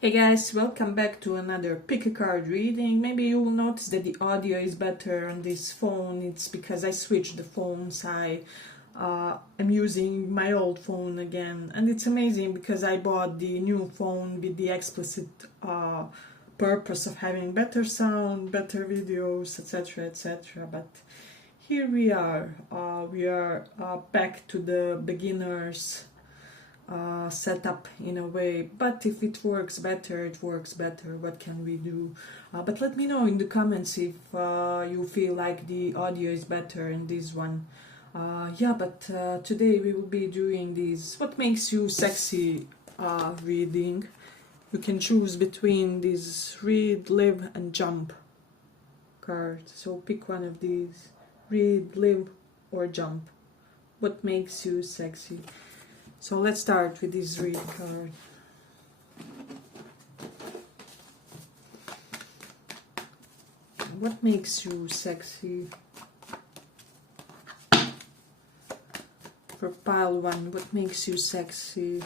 Hey guys, welcome back to another pick a card reading. Maybe you will notice that the audio is better on this phone. It's because I switched the phones. I'm using my old phone again, and it's amazing because I bought the new phone with the explicit purpose of having better sound, better videos, etc., etc. But here we are. We are back to the beginners setup in a way, but if it works better, it works better. What can we do? But let me know in the comments if you feel like the audio is better in this one. Today we will be doing this what makes you sexy reading. You can choose between these read, live and jump cards, so pick one of these: read, live or jump. What makes you sexy? So let's start with this read card. What makes you sexy? For pile one, what makes you sexy?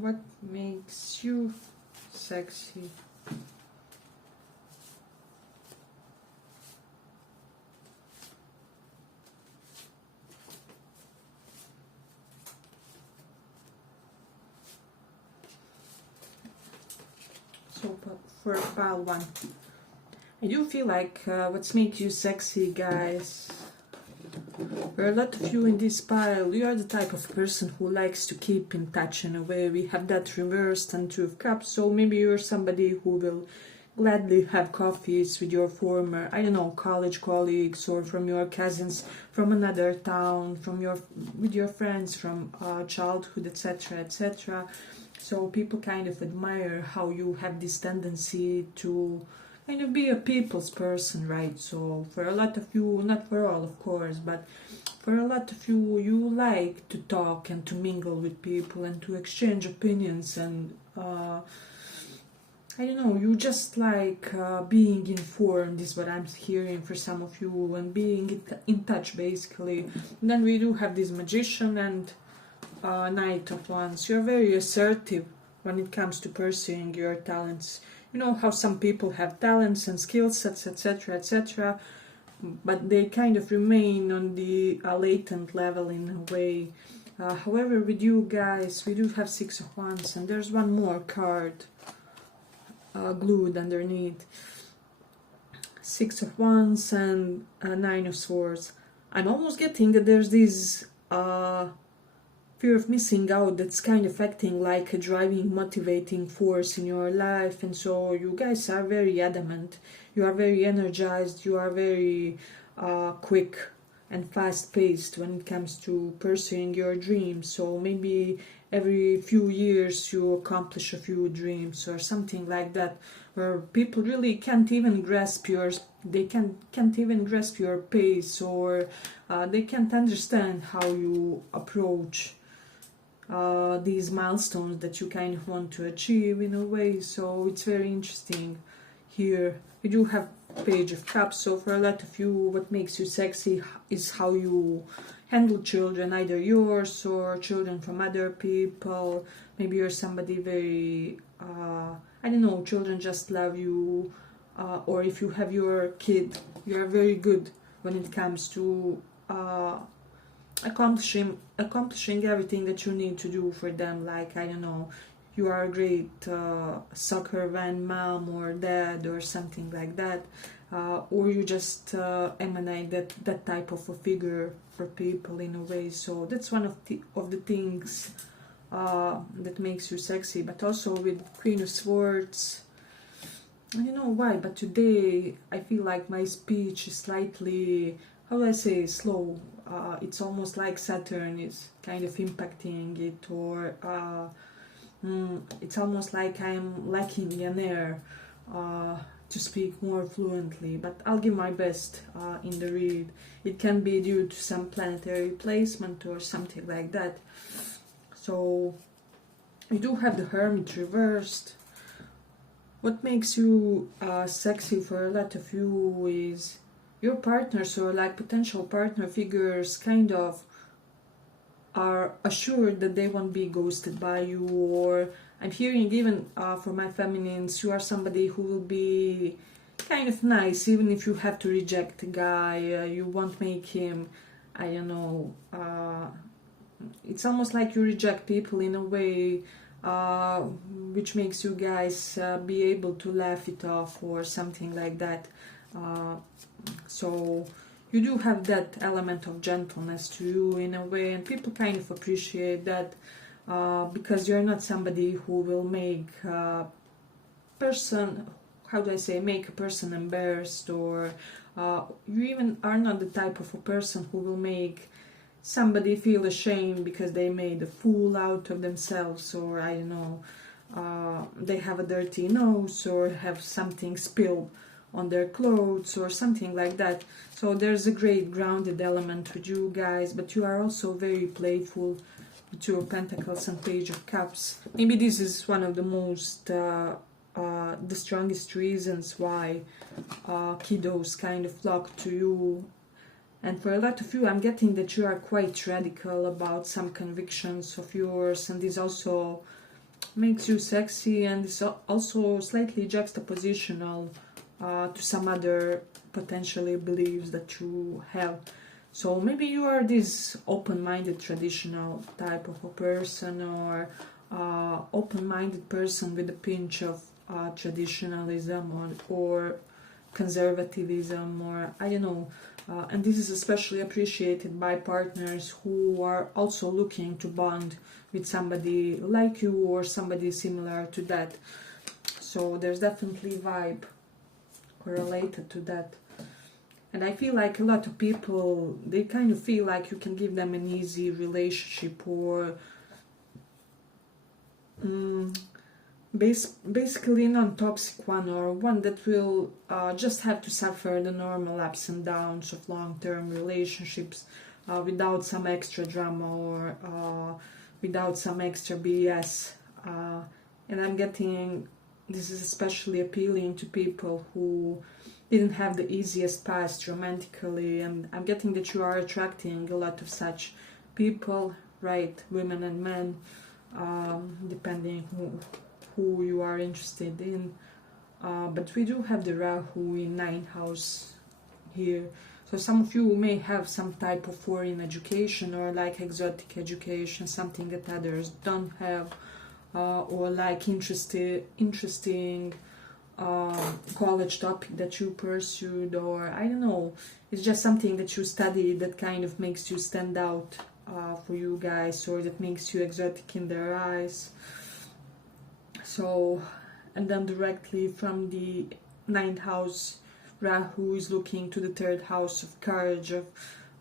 What makes you sexy? So for pile one, I do feel like what makes you sexy, guys. There are a lot of you in this pile. You are the type of person who likes to keep in touch in a way. We have that reversed and Two of Cups, so maybe you're somebody who will gladly have coffees with your former, I don't know, college colleagues or from your cousins from another town, with your friends from childhood, etc., etc. So people kind of admire how you have this tendency to kind of be a people's person, right? So for a lot of you, not for all of course, but for a lot of you, you like to talk and to mingle with people and to exchange opinions and I don't know, you just like being informed is what I'm hearing for some of you, and being in touch basically. And then we do have this Magician and Knight of Wands. You're very assertive when it comes to pursuing your talents. You know how some people have talents and skill sets, etc., etc., but they kind of remain on the latent level in a way. However, with you guys, we do have Six of Wands, and there's one more card glued underneath. Six of Wands and Nine of Swords. I'm almost getting that there's this fear of missing out that's kind of acting like a driving, motivating force in your life, and so you guys are very adamant, you are very energized, you are very quick and fast-paced when it comes to pursuing your dreams. So maybe every few years you accomplish a few dreams or something like that, where people really can't even grasp your pace, or they can't understand how you approach these milestones that you kind of want to achieve in a way. So it's very interesting. Here we do have Page of Cups, so for a lot of you, what makes you sexy is how you handle children, either yours or children from other people. Maybe you're somebody very I don't know, children just love you, or if you have your kid, you're very good when it comes to accomplishing everything that you need to do for them. Like, I don't know, you are a great soccer fan, mom or dad or something like that, or you just emanate that type of a figure for people in a way. So that's one of the things that makes you sexy. But also with Queen of Swords, I don't know why, but today I feel like my speech is slightly, how do I say, slow. It's almost like Saturn is kind of impacting it, or it's almost like I'm lacking an air to speak more fluently, but I'll give my best in the read. It can be due to some planetary placement or something like that. So you do have the Hermit reversed. What makes you sexy for a lot of you is your partners or like potential partner figures kind of are assured that they won't be ghosted by you, or I'm hearing even for my feminines, you are somebody who will be kind of nice even if you have to reject a guy. You won't make him, I don't know, it's almost like you reject people in a way which makes you guys be able to laugh it off or something like that. So you do have that element of gentleness to you in a way, and people kind of appreciate that because you're not somebody who will make a person, how do I say, make a person embarrassed, or you even are not the type of a person who will make somebody feel ashamed because they made a fool out of themselves, or I don't know, they have a dirty nose or have something spilled on their clothes or something like that. So there's a great grounded element with you guys, but you are also very playful with Two of Pentacles and Page of Cups. Maybe this is one of the most the strongest reasons why kiddos kind of flock to you. And for a lot of you, I'm getting that you are quite radical about some convictions of yours, and this also makes you sexy, and it's also slightly juxtapositional to some other potentially beliefs that you have. So maybe you are this open-minded traditional type of a person, or open-minded person with a pinch of traditionalism or conservatism, or I don't know. And this is especially appreciated by partners who are also looking to bond with somebody like you or somebody similar to that. So there's definitely vibe correlated to that. And I feel like a lot of people, they kind of feel like you can give them an easy relationship, or basically non-toxic one, or one that will just have to suffer the normal ups and downs of long-term relationships without some extra drama, or without some extra BS. And I'm getting this is especially appealing to people who didn't have the easiest past romantically, and I'm getting that you are attracting a lot of such people, right? Women and men, depending who you are interested in. But we do have the Rahu in 9th house here. So some of you may have some type of foreign education, or like exotic education, something that others don't have, or like interesting college topic that you pursued, or I don't know, it's just something that you study that kind of makes you stand out for you guys, or that makes you exotic in their eyes. So, and then directly from the 9th house, Rahu is looking to the 3rd house of courage, of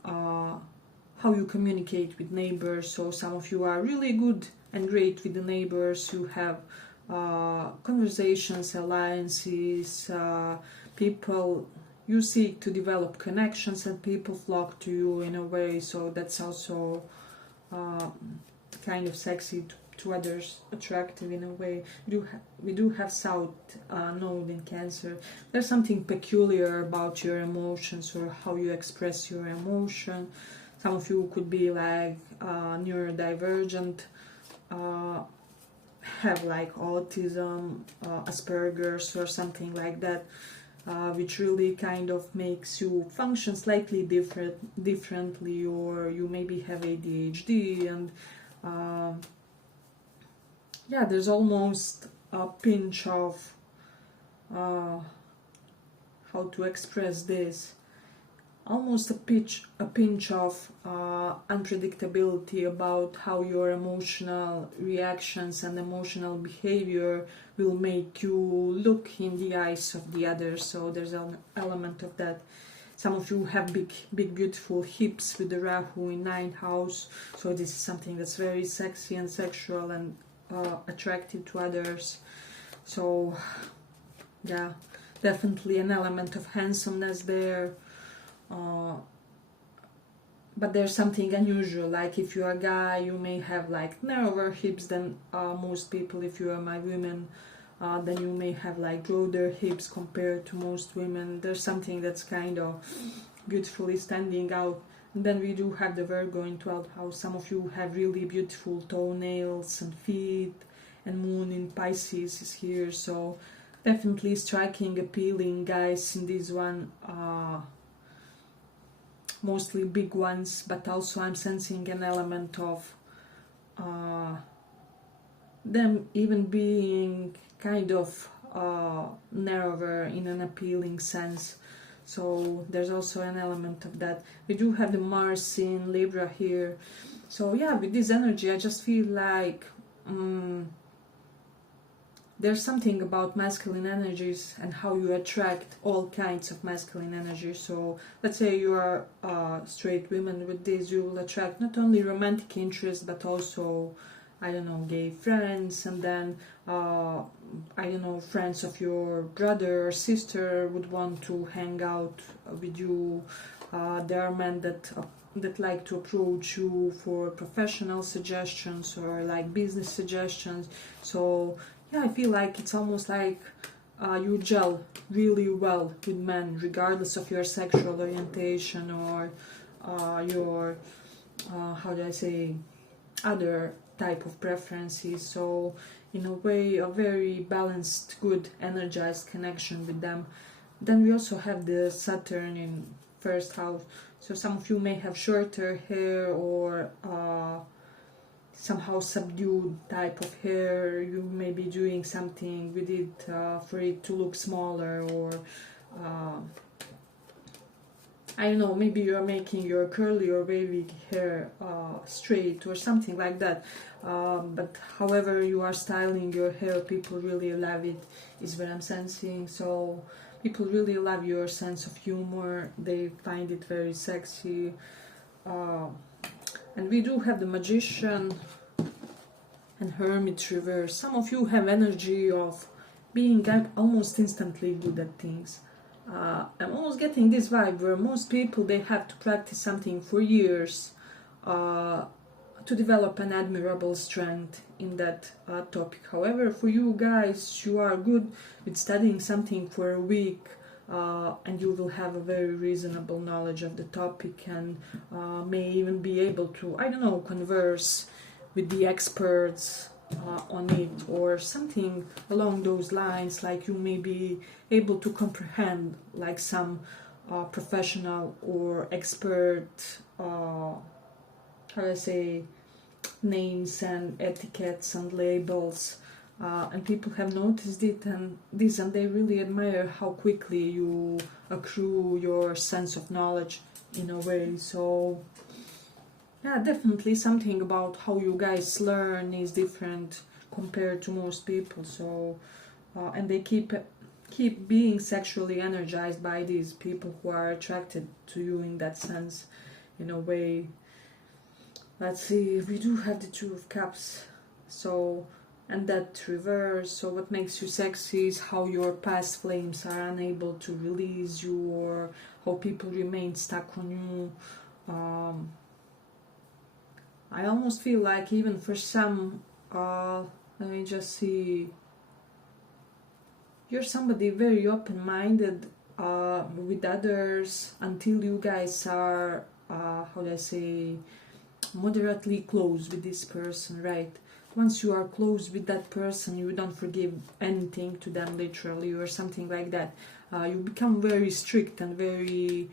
how you communicate with neighbors. So some of you are really good and great with the neighbors. You have conversations, alliances, people, you seek to develop connections, and people flock to you in a way. So that's also kind of sexy to others, attractive in a way. We do have South Node in Cancer. There's something peculiar about your emotions, or how you express your emotion. Some of you could be like neurodivergent, have like autism, Asperger's, or something like that, which really kind of makes you function slightly differently, or you maybe have ADHD, and yeah, there's almost a pinch of how to express this, almost a pinch of unpredictability about how your emotional reactions and emotional behavior will make you look in the eyes of the others. So there's an element of that. Some of you have big beautiful hips with the Rahu in 9th house, so this is something that's very sexy and sexual and attractive to others. So yeah, definitely an element of handsomeness there. But there's something unusual, like if you're a guy, you may have like narrower hips than most people. If you are my women, then you may have like broader hips compared to most women. There's something that's kind of beautifully standing out. And then we do have the Virgo in 12th house. Some of you have really beautiful toenails and feet, and moon in Pisces is here, so definitely striking, appealing guys in this one. Mostly big ones, but also I'm sensing an element of them even being kind of narrower in an appealing sense. So there's also an element of that. We do have the Mars in Libra here. So yeah, with this energy I just feel like there's something about masculine energies and how you attract all kinds of masculine energy. So let's say you are straight women, with this you will attract not only romantic interest but also, I don't know, gay friends, and then I don't know, friends of your brother or sister would want to hang out with you. There are men that like to approach you for professional suggestions or like business suggestions. So yeah, I feel like it's almost like you gel really well with men, regardless of your sexual orientation or your, how do I say, other type of preferences. So in a way, a very balanced, good, energized connection with them. Then we also have the Saturn in 1st house. So some of you may have shorter hair or somehow subdued type of hair. You may be doing something with it for it to look smaller, or I don't know, maybe you're making your curly or wavy hair straight or something like that. But however you are styling your hair, people really love it, is what I'm sensing. So people really love your sense of humor, they find it very sexy. And we do have the Magician and Hermit reverse. Some of you have energy of being almost instantly good at things. I'm almost getting this vibe where most people, they have to practice something for years to develop an admirable strength in that topic. However, for you guys, you are good with studying something for a week, and you will have a very reasonable knowledge of the topic, and may even be able to, I don't know, converse with the experts on it, or something along those lines. Like you may be able to comprehend like some professional or expert, how do I say, names and etiquettes and labels, and people have noticed it and this, and they really admire how quickly you accrue your sense of knowledge in a way. So yeah, definitely something about how you guys learn is different compared to most people. So and they keep being sexually energized by these people who are attracted to you in that sense, in a way. Let's see, we do have the Two of Cups, so, and that reverse. So what makes you sexy is how your past flames are unable to release you, or how people remain stuck on you. I almost feel like even for some, let me just see, you're somebody very open-minded with others until you guys are, how do I say, moderately close with this person, right? Once you are close with that person, you don't forgive anything to them, literally, or something like that. You become very strict and very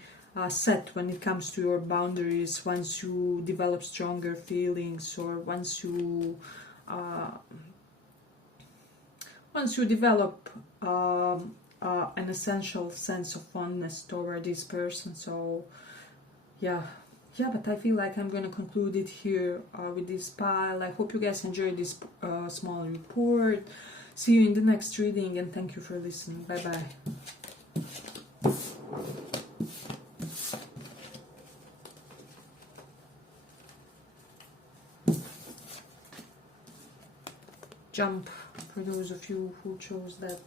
set when it comes to your boundaries once you develop stronger feelings, or once you once you develop an essential sense of fondness toward this person. So yeah, but I feel like I'm gonna conclude it here with this pile. I hope you guys enjoyed this small report. See you in the next reading, and thank you for listening. Bye bye. Jump for those of you who chose that.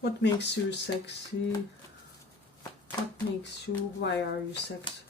What makes you sexy? What makes you, why are you sexy?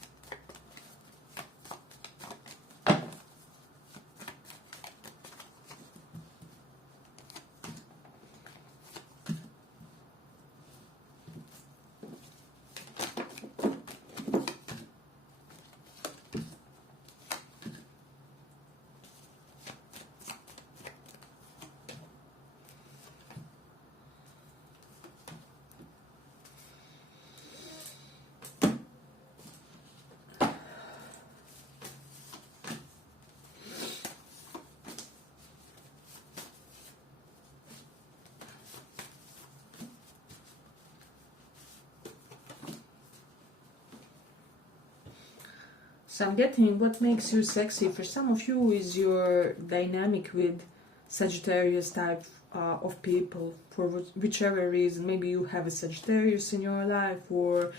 So I'm getting what makes you sexy for some of you is your dynamic with Sagittarius type of people, for whichever reason. Maybe you have a Sagittarius in your life, or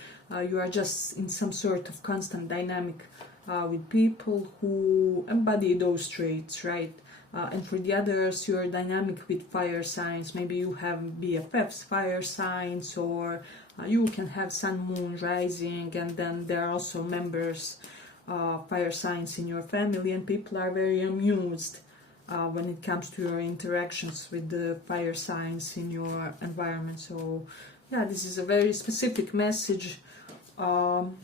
you are just in some sort of constant dynamic with people who embody those traits, right? And for the others, you're dynamic with fire signs. Maybe you have BFFs, fire signs, or you can have sun, moon, rising, and then there are also members, fire signs in your family, and people are very amused when it comes to your interactions with the fire signs in your environment. So yeah, this is a very specific message, and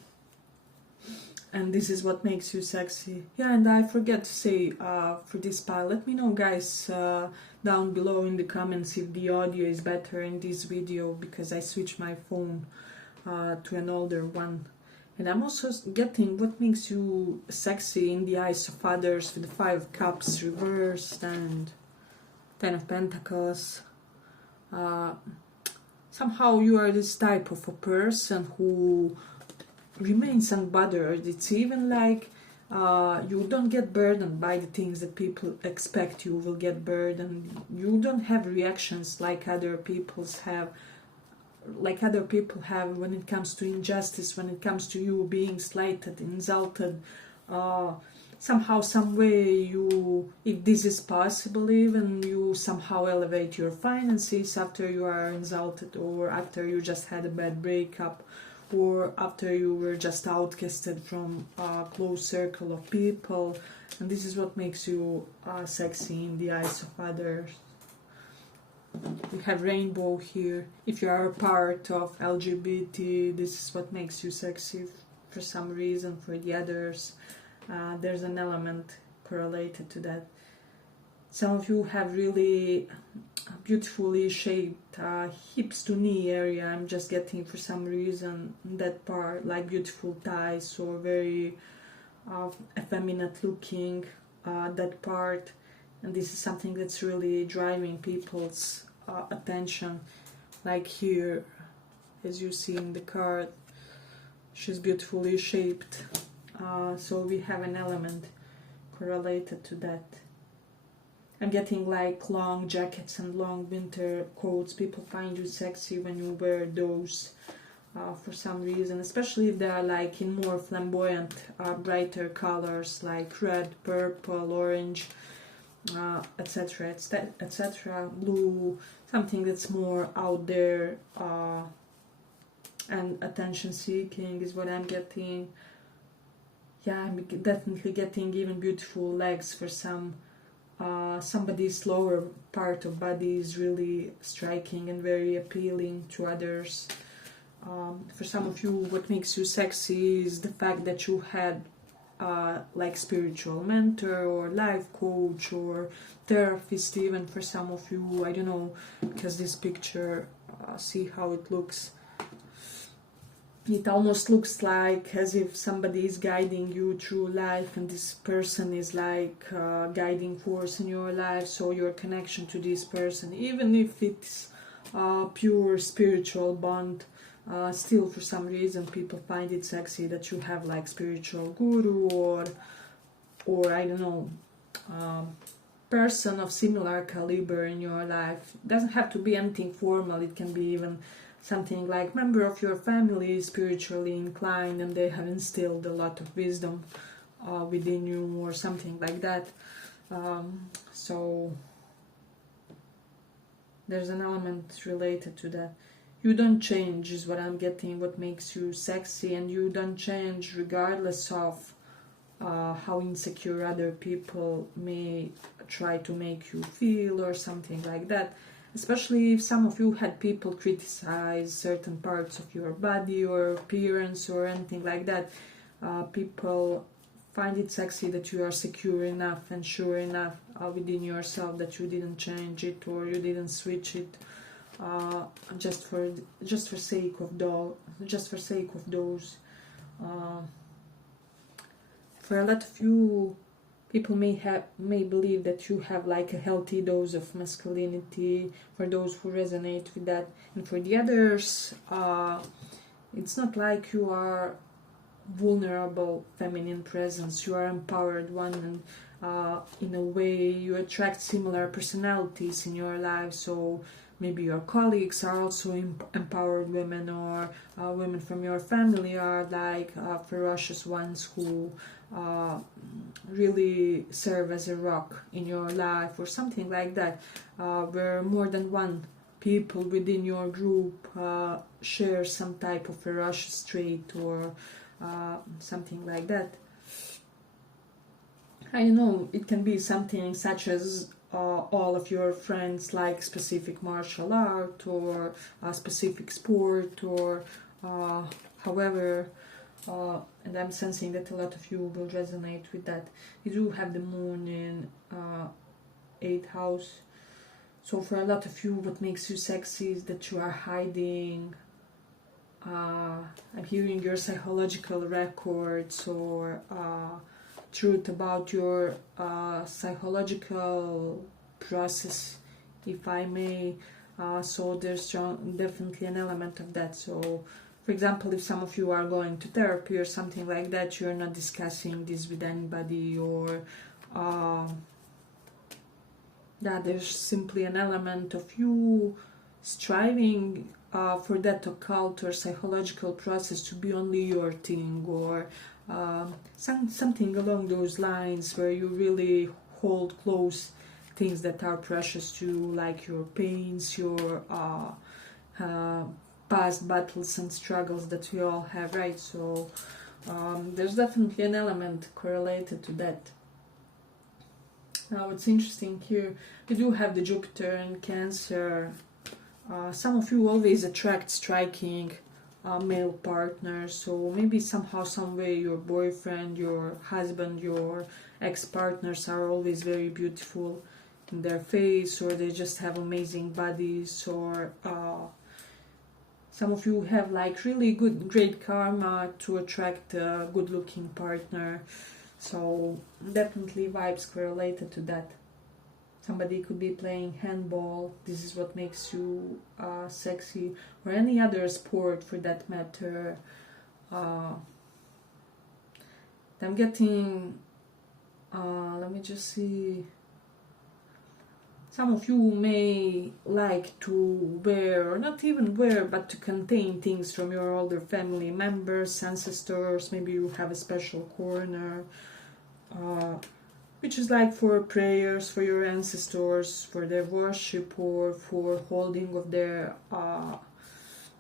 this is what makes you sexy. Yeah, and I forget to say for this pile, let me know guys down below in the comments if the audio is better in this video, because I switched my phone to an older one. And I'm also getting what makes you sexy in the eyes of others with the 5 of Cups reversed and 10 of Pentacles. Somehow you are this type of a person who remains unbothered. It's even like you don't get burdened by the things that people expect you will get burdened. You don't have reactions like other people have. When it comes to injustice, when it comes to you being slighted, insulted, somehow, some way, you, if this is possible, even you somehow elevate your finances after you are insulted, or after you just had a bad breakup, or after you were just outcasted from a close circle of people. And this is what makes you sexy in the eyes of others. We have rainbow here. If you are a part of LGBT, this is what makes you sexy for some reason. For the others, there's an element correlated to that. Some of you have really beautifully shaped hips to knee area. I'm just getting for some reason that part, like beautiful thighs, or very effeminate looking, that part. And this is something that's really driving people's attention. Like here, as you see in the card, she's beautifully shaped. So we have an element correlated to that. I'm getting like long jackets and long winter coats. People find you sexy when you wear those for some reason, especially if they are like in more flamboyant, brighter colors like red, purple, orange, etc, etc, blue, something that's more out there and attention seeking is what I'm getting. Yeah, I'm definitely getting even beautiful legs for some. Somebody's lower part of body is really striking and very appealing to others. For some of you, what makes you sexy is the fact that you had like spiritual mentor or life coach or therapist, even for some of you. I don't know, because this picture, see how it looks. It almost looks like as if somebody is guiding you through life, and this person is like a guiding force in your life. So your connection to this person, even if it's a pure spiritual bond, still for some reason people find it sexy that you have like spiritual guru or I don't know, person of similar caliber in your life. It doesn't have to be anything formal. It can be even something like member of your family is spiritually inclined and they have instilled a lot of wisdom within you or something like that. So there's an element related to that. You don't change is what I'm getting, what makes you sexy, and you don't change regardless of how insecure other people may try to make you feel or something like that. Especially if some of you had people criticize certain parts of your body or appearance or anything like that. People find it sexy that you are secure enough and sure enough within yourself that you didn't change it or you didn't switch it just for sake of those. For a lot of you, people may believe that you have like a healthy dose of masculinity, for those who resonate with that. And for the others, it's not like you are vulnerable feminine presence. You are empowered one, and in a way you attract similar personalities in your life. So maybe your colleagues are also empowered women, or women from your family are like ferocious ones who really serve as a rock in your life or something like that, where more than one people within your group share some type of ferocious trait or something like that. I know it can be something such as all of your friends like specific martial art or a specific sport or however, and I'm sensing that a lot of you will resonate with that. You do have the moon in 8th house, so for a lot of you what makes you sexy is that you are hiding, I'm hearing your psychological records or truth about your psychological process, if I may. So there's definitely an element of that. So for example, if some of you are going to therapy or something like that, you're not discussing this with anybody, or that there's simply an element of you striving for that occult or psychological process to be only your thing, or something along those lines, where you really hold close things that are precious to you, like your pains, your past battles and struggles that we all have, right? So there's definitely an element correlated to that. Now what's interesting here, you do have the Jupiter in Cancer. Some of you always attract striking male partners, so maybe somehow, some way, your boyfriend, your husband, your ex-partners are always very beautiful in their face, or they just have amazing bodies, or some of you have like really great karma to attract a good-looking partner. So definitely vibes correlated to that. Somebody could be playing handball. This is what makes you sexy, or any other sport for that matter. I'm getting, let me just see. Some of you may like to wear, or not even wear, but to contain things from your older family members, ancestors. Maybe you have a special corner, which is like for prayers for your ancestors, for their worship, or for holding of their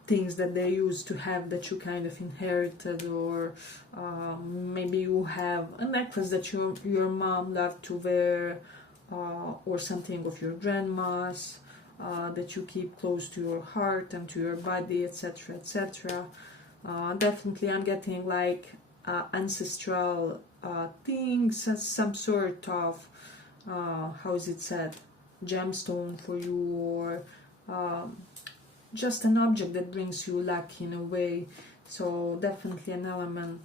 things that they used to have that you kind of inherited, or maybe you have a necklace that your mom loved to wear, or something of your grandma's that you keep close to your heart and to your body, etc., etc. Definitely I'm getting like ancestral things as some sort of how is it said, gemstone for you, or just an object that brings you luck in a way. So definitely an element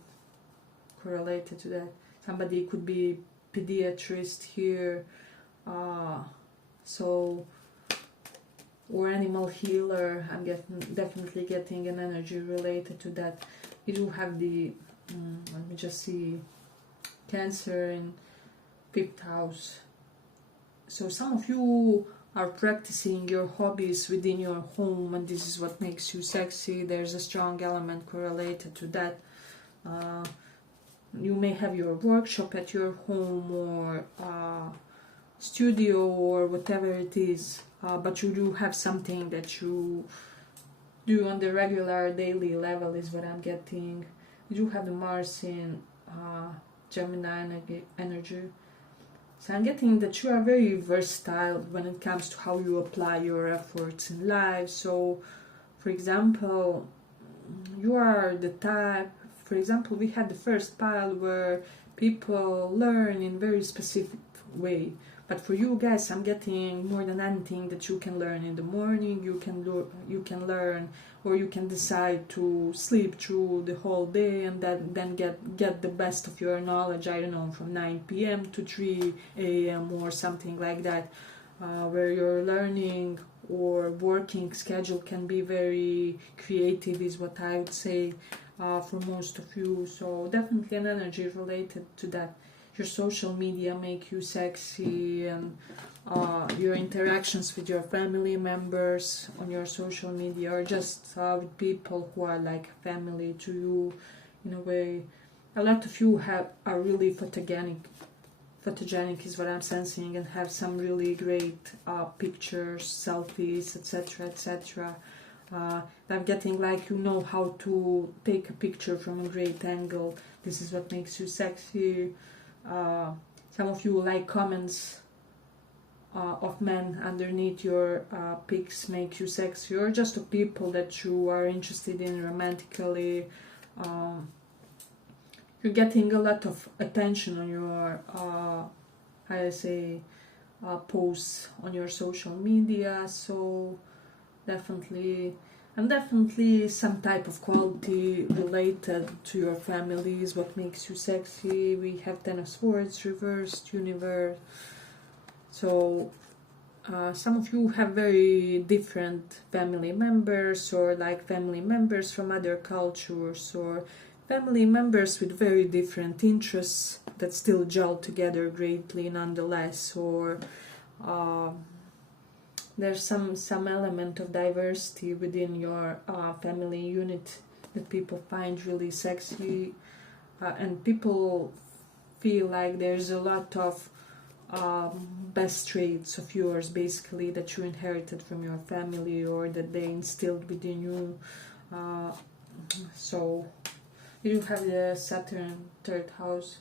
correlated to that. Somebody could be pediatrist here, so, or animal healer. I'm definitely getting an energy related to that. You do have the let me just see, Cancer in 5th house. So some of you are practicing your hobbies within your home, and this is what makes you sexy. There's a strong element correlated to that. You may have your workshop at your home, or studio, or whatever it is, but you do have something that you do on the regular daily level, is what I'm getting. You do have the Mars in Gemini energy. So I'm getting that you are very versatile when it comes to how you apply your efforts in life. So, for example, you are the type, for example, we had the first pile where people learn in very specific way. But for you guys, I'm getting more than anything that you can learn in the morning. You can learn, or you can decide to sleep through the whole day, and then get the best of your knowledge. I don't know, from 9 p.m. to 3 a.m. or something like that, where your learning or working schedule can be very creative, is what I would say, for most of you. So definitely an energy related to that. Your social media make you sexy, and your interactions with your family members on your social media, or just with people who are like family to you in a way. A lot of you are really photogenic is what I'm sensing, and have some really great pictures, selfies, etc, etc. I'm getting like you know how to take a picture from a great angle. This is what makes you sexy. Some of you like comments of men underneath your pics make you sexy, or just of people that you are interested in romantically. You're getting a lot of attention on your posts on your social media. So definitely some type of quality related to your family is what makes you sexy. We have 10 of Swords reversed, universe. So some of you have very different family members, or like family members from other cultures, or family members with very different interests that still gel together greatly nonetheless, or there's some element of diversity within your family unit that people find really sexy, and people feel like there's a lot of best traits of yours basically that you inherited from your family, or that they instilled within you. So you have the Saturn 3rd house.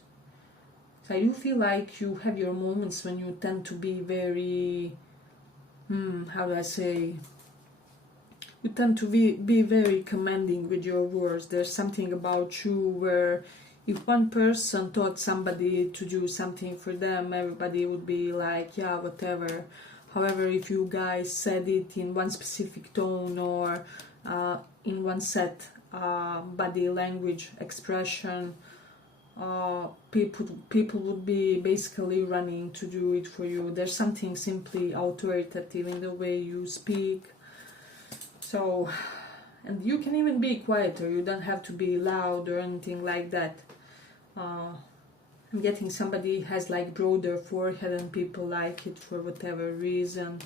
So I do feel like you have your moments when you tend to be very how do I say, you tend to be very commanding with your words. There's something about you where if one person taught somebody to do something for them, everybody would be like, yeah, whatever. However, if you guys said it in one specific tone, or in one set body language expression, people would be basically running to do it for you. There's something simply authoritative in the way you speak. So, and you can even be quieter. You don't have to be loud or anything like that. I'm getting somebody has like broader forehead, and people like it for whatever reason,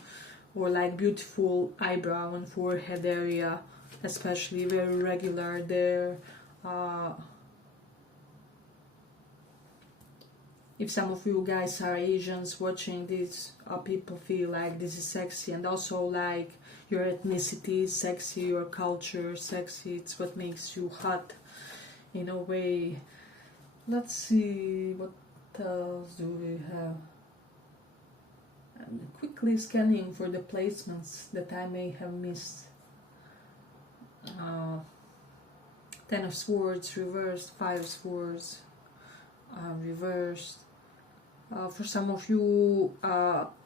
or like beautiful eyebrow and forehead area, especially very regular there. If some of you guys are Asians watching this, people feel like this is sexy, and also like your ethnicity is sexy, your culture is sexy. It's what makes you hot in a way. Let's see, what else do we have? I'm quickly scanning for the placements that I may have missed. 10 of Swords reversed, 5 of Swords. reversed. For some of you,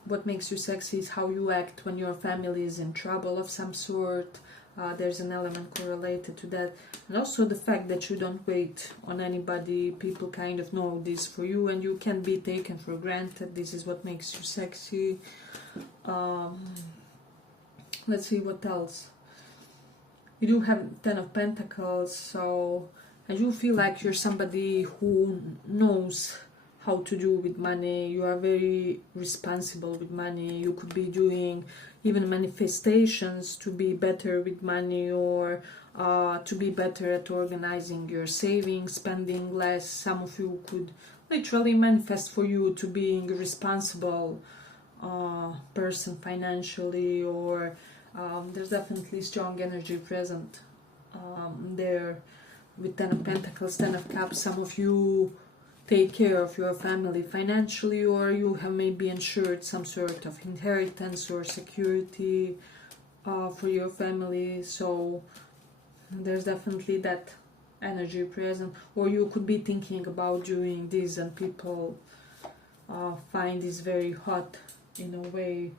what makes you sexy is how you act when your family is in trouble of some sort. There's an element correlated to that. And also the fact that you don't wait on anybody. People kind of know this for you and you can be taken for granted. This is what makes you sexy. Let's see what else. You do have 10 of Pentacles, so I do feel like you're somebody who knows how to do with money. You are very responsible with money. You could be doing even manifestations to be better with money, or to be better at organizing your savings, spending less. Some of you could literally manifest for you to being a responsible person financially, or there's definitely strong energy present there with 10 of Pentacles, 10 of Cups. Some of you take care of your family financially, or you have maybe ensured some sort of inheritance or security for your family. So there's definitely that energy present, or you could be thinking about doing this and people find this very hot in a way.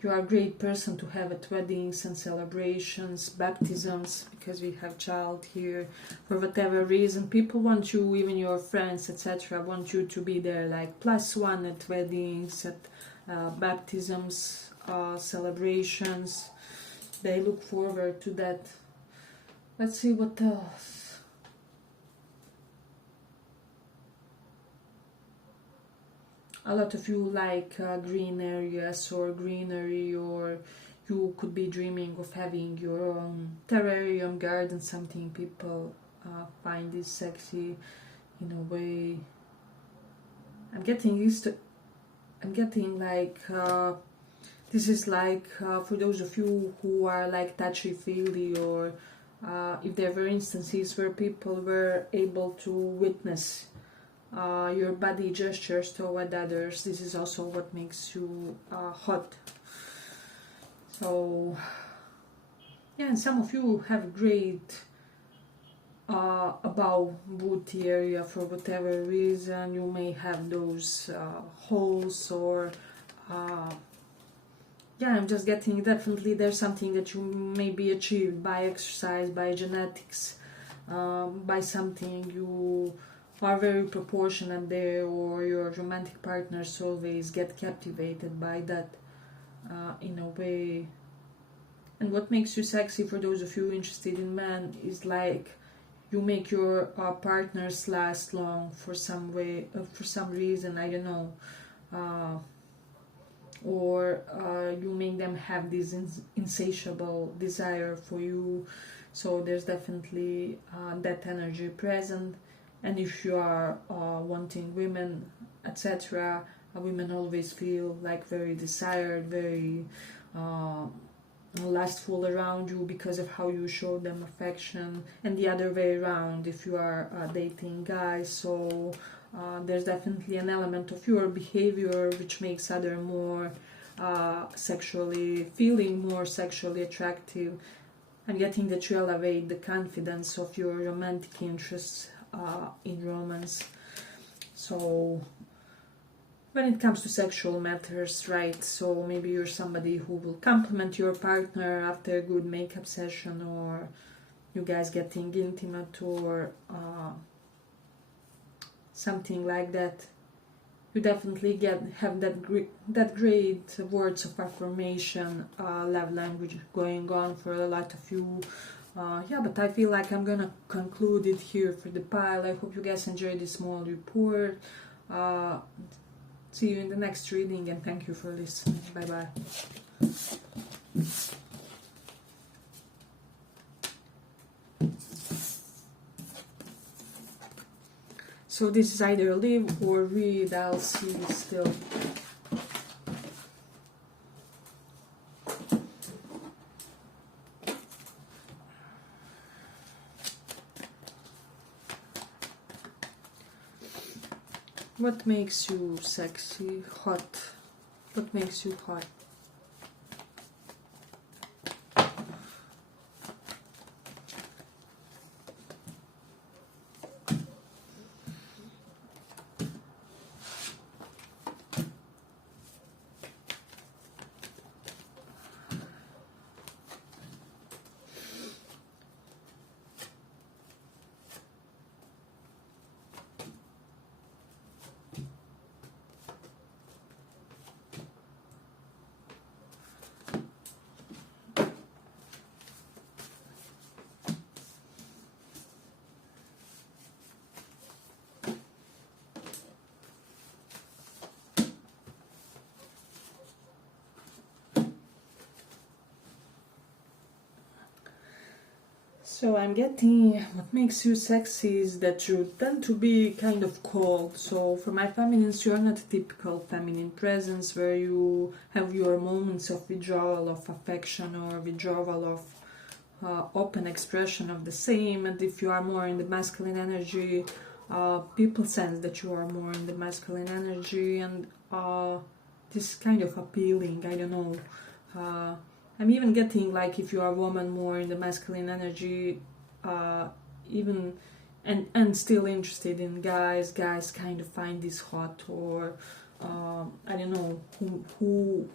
You are a great person to have at weddings and celebrations, baptisms, because we have child here. For whatever reason, people want you, even your friends, etc., want you to be there, like +1 at weddings, at baptisms, celebrations. They look forward to that. Let's see what else. A lot of you like green areas or greenery, or you could be dreaming of having your own terrarium garden, something people find this sexy in a way. I'm getting like this is like for those of you who are like touchy-feely, or if there were instances where people were able to witness your body gestures toward others. This is also what makes you hot. So yeah, and some of you have great above booty area for whatever reason. You may have those holes, or yeah, I'm just getting definitely there's something that you may be achieved by exercise, by genetics, by something you are very proportionate there, or your romantic partners always get captivated by that in a way. And what makes you sexy, for those of you interested in men, is like you make your partners last long for some way, for some reason, I don't know, or you make them have this insatiable desire for you. So there's definitely that energy present. And if you are wanting women, etc., women always feel like very desired, very lustful around you because of how you show them affection, and the other way around if you are dating guys. So there's definitely an element of your behavior which makes other more feeling more sexually attractive. I'm getting that you elevate the confidence of your romantic interests in romance. So when it comes to sexual matters, right, so maybe you're somebody who will compliment your partner after a good makeup session, or you guys getting intimate, or something like that. You definitely have that great words of affirmation, love language going on for a lot of you. Yeah, but I feel like I'm gonna conclude it here for the pile. I hope you guys enjoyed this small report. See you in the next reading, and thank you for listening. Bye bye. So this is either live or read. I'll see still. What makes you sexy, hot? What makes you hot? So I'm getting what makes you sexy is that you tend to be kind of cold. So for my feminines, you are not a typical feminine presence where you have your moments of withdrawal of affection or withdrawal of open expression of the same. And if you are more in the masculine energy, people sense that you are more in the masculine energy, and this kind of appealing, I don't know. I'm even getting like if you are a woman more in the masculine energy, even and still interested in guys kind of find this hot, or I don't know,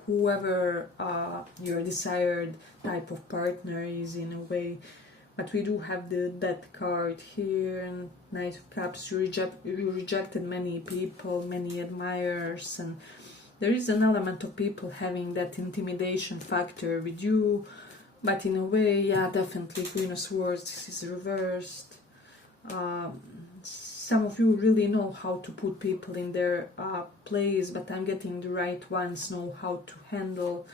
whoever your desired type of partner is in a way. But we do have the Death card here, and Knight of Cups. You rejected many people, many admirers, and there is an element of people having that intimidation factor with you. But in a way, yeah, definitely Queen of Swords, this is reversed. Some of you really know how to put people in their place, but I'm getting the right ones know how to handle.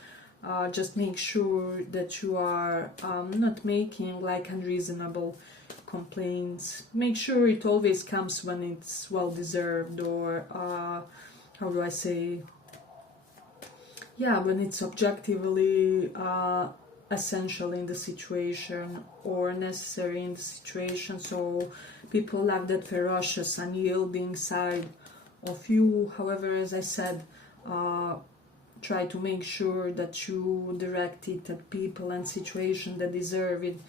Just make sure that you are not making like unreasonable complaints. Make sure it always comes when it's well deserved, or how do I say, yeah, when it's objectively essential in the situation or necessary in the situation. So people love that ferocious, unyielding side of you. However, as I said, try to make sure that you direct it at people and situations that deserve it,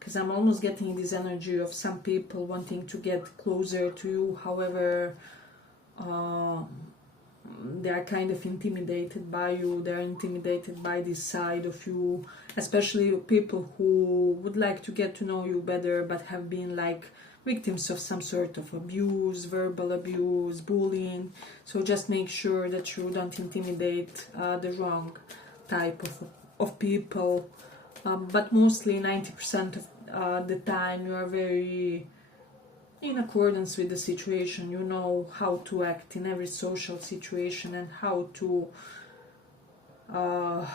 because I'm almost getting this energy of some people wanting to get closer to you. However, they are kind of intimidated by you, they're intimidated by this side of you, especially people who would like to get to know you better but have been like victims of some sort of abuse, verbal abuse, bullying. So just make sure that you don't intimidate the wrong type of people, but mostly 90% of the time you are very in accordance with the situation. You know how to act in every social situation and how to how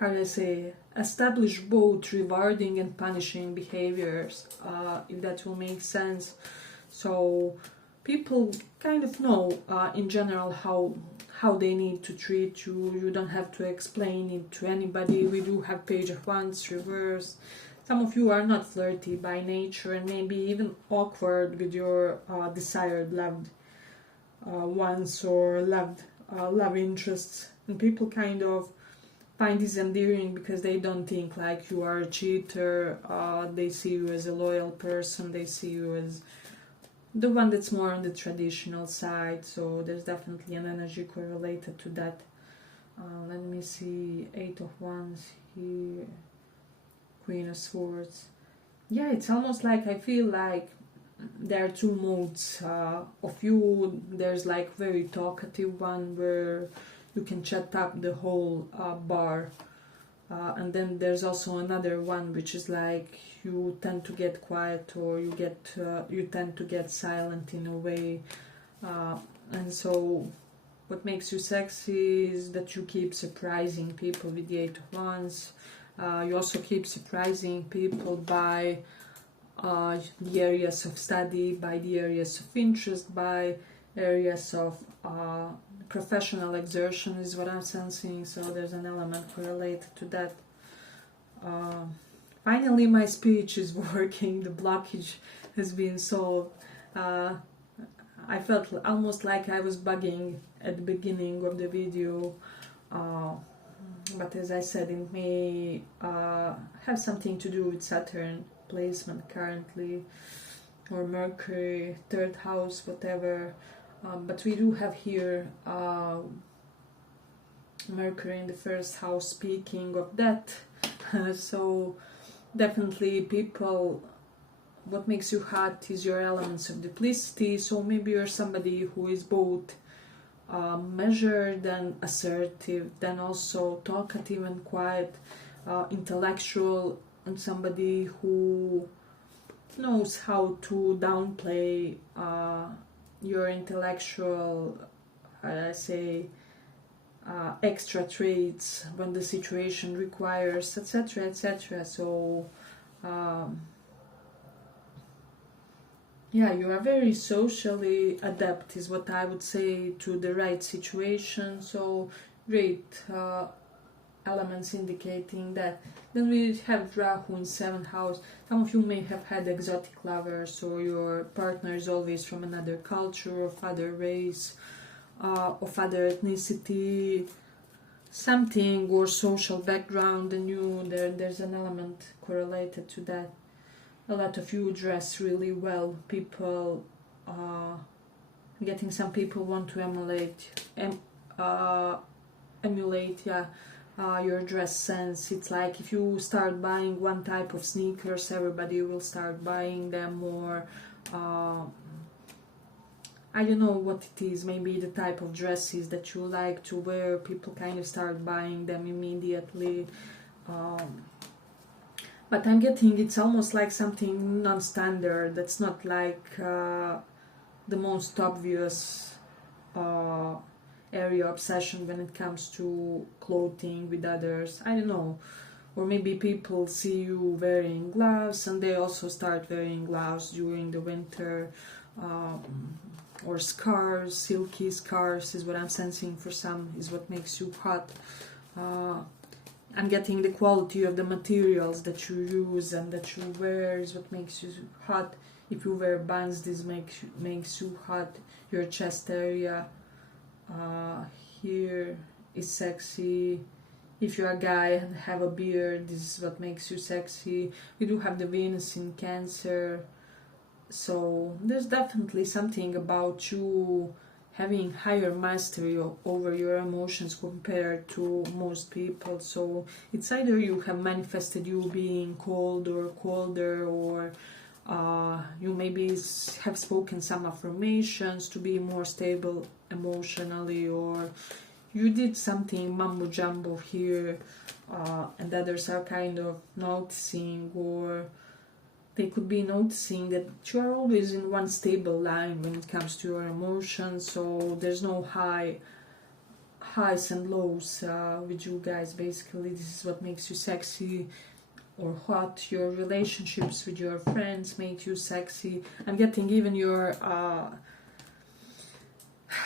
do I say, establish both rewarding and punishing behaviors, if that will make sense. So people kind of know in general how they need to treat you. You don't have to explain it to anybody. We do have Page of Wands reversed. Some of you are not flirty by nature and maybe even awkward with your desired loved ones or love interests, and people kind of find this endearing because they don't think like you are a cheater. They see you as a loyal person, they see you as the one that's more on the traditional side. So there's definitely an energy correlated to that. Let me see, 8 of Wands here, Queen of Swords. Yeah, it's almost like I feel like there are two modes of you. There's like very talkative one where you can chat up the whole bar, and then there's also another one which is like you tend to get quiet, or you tend to get silent in a way. And so what makes you sexy is that you keep surprising people with the 8 of Wands. You also keep surprising people by the areas of study, by the areas of interest, by areas of professional exertion is what I'm sensing. So there's an element correlated to that. Finally, my speech is working. The blockage has been solved. I felt almost like I was bugging at the beginning of the video. But as I said, it may have something to do with Saturn placement currently, or Mercury, 3rd house, whatever. But we do have here Mercury in the 1st house, speaking of that. So definitely people, what makes you hot is your elements of duplicity. So maybe you're somebody who is both measured and assertive, then also talkative and quiet, intellectual, and somebody who knows how to downplay your intellectual, how do I say, extra traits when the situation requires, etc., etc. So yeah, you are very socially adept, is what I would say, to the right situation. So great elements indicating that. Then we have Rahu in 7th house. Some of you may have had exotic lovers, or your partner is always from another culture, of other race, of other ethnicity, something, or social background than you. There's an element correlated to that. A lot of you dress really well. People, getting some people want to emulate, your dress sense. It's like if you start buying one type of sneakers, everybody will start buying them, or I don't know what it is, maybe the type of dresses that you like to wear, people kind of start buying them immediately. But I'm getting it's almost like something non-standard, that's not like the most obvious area obsession when it comes to clothing with others. I don't know. Or maybe people see you wearing gloves and they also start wearing gloves during the winter. Or scarves, silky scarves is what I'm sensing for some, is what makes you hot. I'm getting the quality of the materials that you use and that you wear is what makes you hot. If you wear bands, this makes you hot. Your chest area here is sexy. If you're a guy and have a beard, this is what makes you sexy. We do have the Venus in Cancer. So there's definitely something about you having higher mastery over your emotions compared to most people. So it's either you have manifested you being cold or colder, or you maybe have spoken some affirmations to be more stable emotionally, or you did something mumbo jumbo here, and others are kind of noticing, or they could be noticing that you are always in one stable line when it comes to your emotions. So there's no highs and lows with you guys. Basically, this is what makes you sexy or hot. Your relationships with your friends make you sexy. I'm getting even your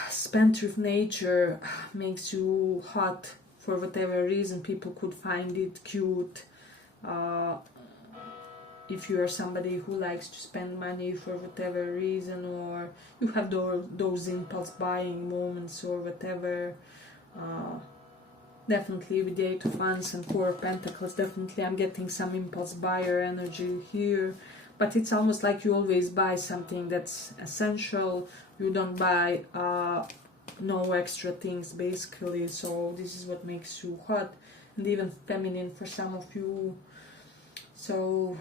spendthrift nature makes you hot for whatever reason. People could find it cute. If you are somebody who likes to spend money for whatever reason, or you have those impulse buying moments or whatever. Definitely with the 8 of Wands and 4 of Pentacles, definitely I'm getting some impulse buyer energy here. But it's almost like you always buy something that's essential. You don't buy no extra things basically. So this is what makes you hot and even feminine for some of you. So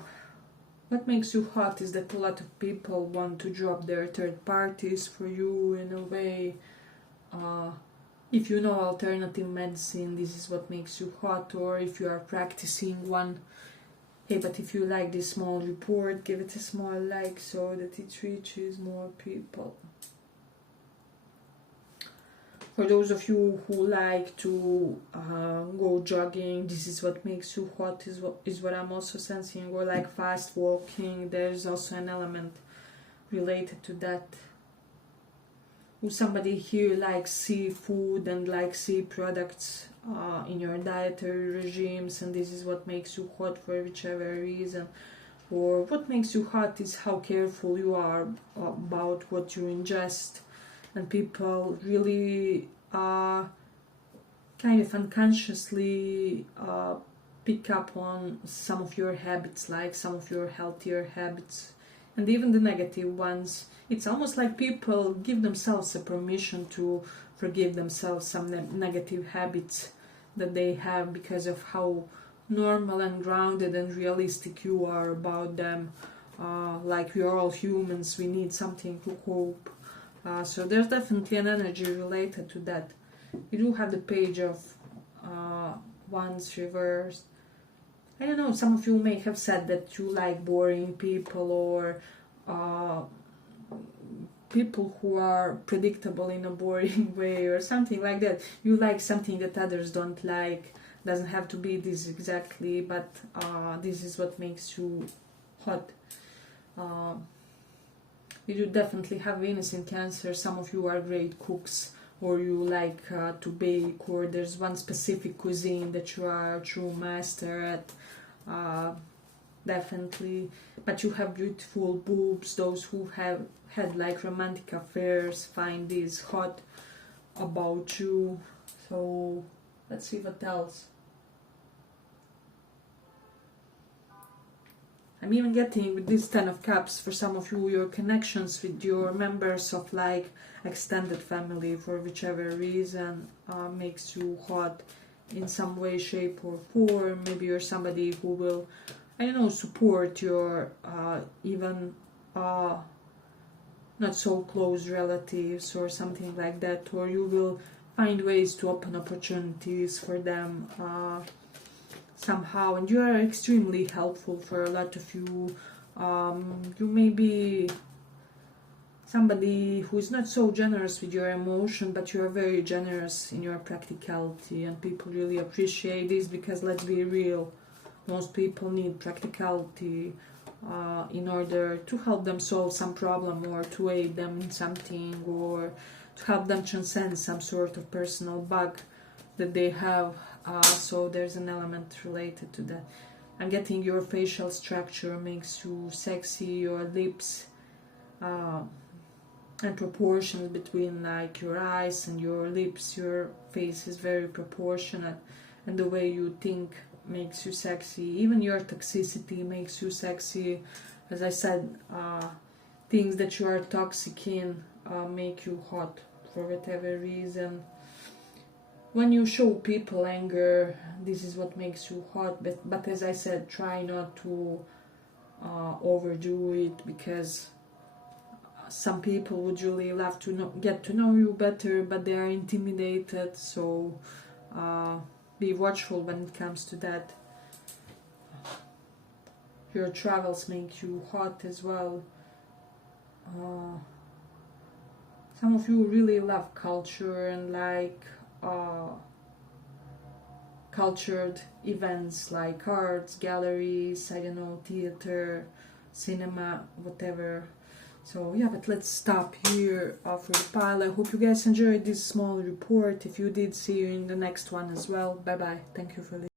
what makes you hot is that a lot of people want to drop their third parties for you in a way. If you know alternative medicine, this is what makes you hot, or if you are practicing one. Hey, but if you like this small report, give it a small like so that it reaches more people. For those of you who like to go jogging, this is what makes you hot, is what I'm also sensing, or like fast walking. There's also an element related to that. Or somebody here likes seafood and like sea products in your dietary regimes, and this is what makes you hot for whichever reason. Or what makes you hot is how careful you are about what you ingest. And people really kind of unconsciously pick up on some of your habits, like some of your healthier habits, and even the negative ones. It's almost like people give themselves a permission to forgive themselves some negative habits that they have because of how normal and grounded and realistic you are about them. Like we are all humans, we need something to cope. So there's definitely an energy related to that. You do have the Page of Wands reversed. I don't know, some of you may have said that you like boring people, or people who are predictable in a boring way or something like that. You like something that others don't like. Doesn't have to be this exactly, but this is what makes you hot. You do definitely have Venus in Cancer. Some of you are great cooks, or you like to bake, or there's one specific cuisine that you are a true master at. Definitely. But you have beautiful boobs. Those who have had like romantic affairs find this hot about you. So let's see what else. I'm even getting with this Ten of Cups, for some of you, your connections with your members of like extended family for whichever reason makes you hot in some way, shape or form. Maybe you're somebody who will, I don't know, support your even not so close relatives or something like that, or you will find ways to open opportunities for them somehow, and you are extremely helpful for a lot of you. You may be somebody who is not so generous with your emotion, but you are very generous in your practicality, and people really appreciate this, because let's be real, most people need practicality in order to help them solve some problem, or to aid them in something, or to help them transcend some sort of personal bug that they have. So there's an element related to that. I'm getting your facial structure makes you sexy, your lips and proportions between like your eyes and your lips, your face is very proportionate, and the way you think makes you sexy. Even your toxicity makes you sexy. As I said, things that you are toxic in make you hot for whatever reason. When you show people anger, this is what makes you hot, but as I said, try not to overdo it, because some people would really love to get to know you better, but they are intimidated, so be watchful when it comes to that. Your travels make you hot as well. Some of you really love culture and like cultured events like arts, galleries, I don't know, theater, cinema, whatever. So yeah, but let's stop here for the pile. I hope you guys enjoyed this small report. If you did, see you in the next one as well. Bye bye. Thank you for listening.